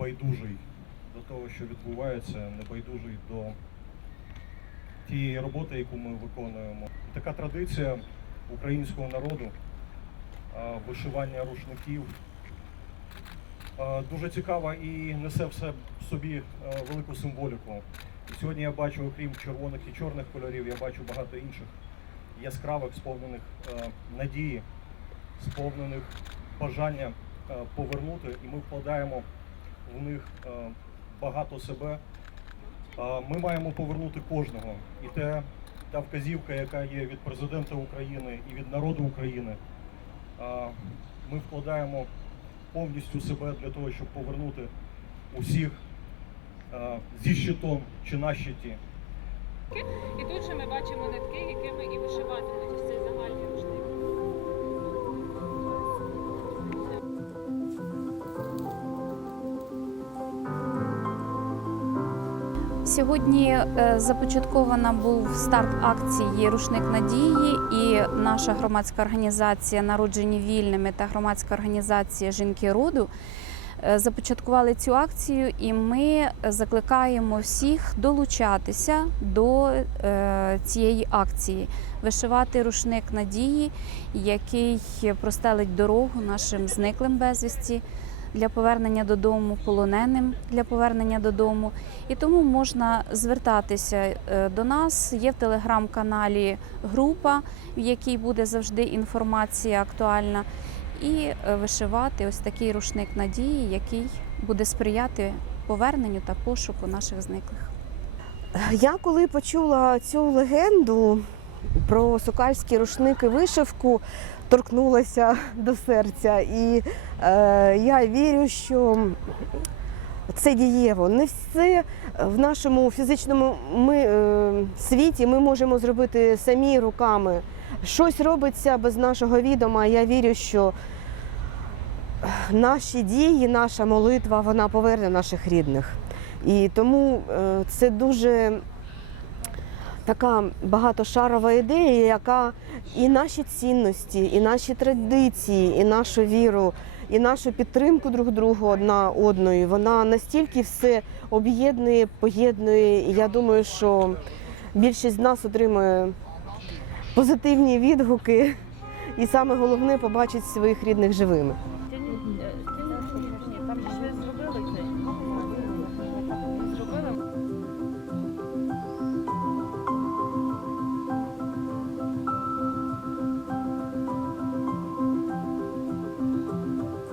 небайдужий до того, що відбувається, небайдужий до тієї роботи, яку ми виконуємо. Така традиція українського народу вишивання рушників дуже цікава і несе в в собі велику символіку. Сьогодні я бачу, окрім червоних і чорних кольорів, я бачу багато інших яскравих, сповнених надії, сповнених бажання повернути, і ми вкладаємо в них а, багато себе. А, Ми маємо повернути кожного. І те, та вказівка, яка є від президента України і від народу України, а, ми вкладаємо повністю себе для того, щоб повернути усіх зі щитом чи на щиті. І тут же ми бачимо нитки, якими і вишиватимуть ось цей загальний рушник. Сьогодні е, започаткована був старт акції Рушник надії і наша громадська організація Народжені вільними та громадська організація Жінки роду е, започаткували цю акцію, і ми закликаємо всіх долучатися до е, цієї акції, вишивати рушник надії, який простелить дорогу нашим зниклим безвісті для повернення додому, полоненим для повернення додому. І тому можна звертатися е, до нас. Є в телеграм-каналі група, в якій буде завжди інформація актуальна, і е, вишивати ось такий рушник надії, який буде сприяти поверненню та пошуку наших зниклих. Я коли почула цю легенду про сокальські рушники вишивку, торкнулася до серця. І е, я вірю, що це дієво. Не все в нашому фізичному ми, е, світі ми можемо зробити самі руками. Щось робиться без нашого відома. Я вірю, що наші дії, наша молитва, вона поверне наших рідних. І тому е, це дуже така багатошарова ідея, яка і наші цінності, і наші традиції, і нашу віру, і нашу підтримку друг другу одна одної, вона настільки все об'єднує, поєднує. І я думаю, що більшість з нас отримує позитивні відгуки, і саме головне побачить своїх рідних живими.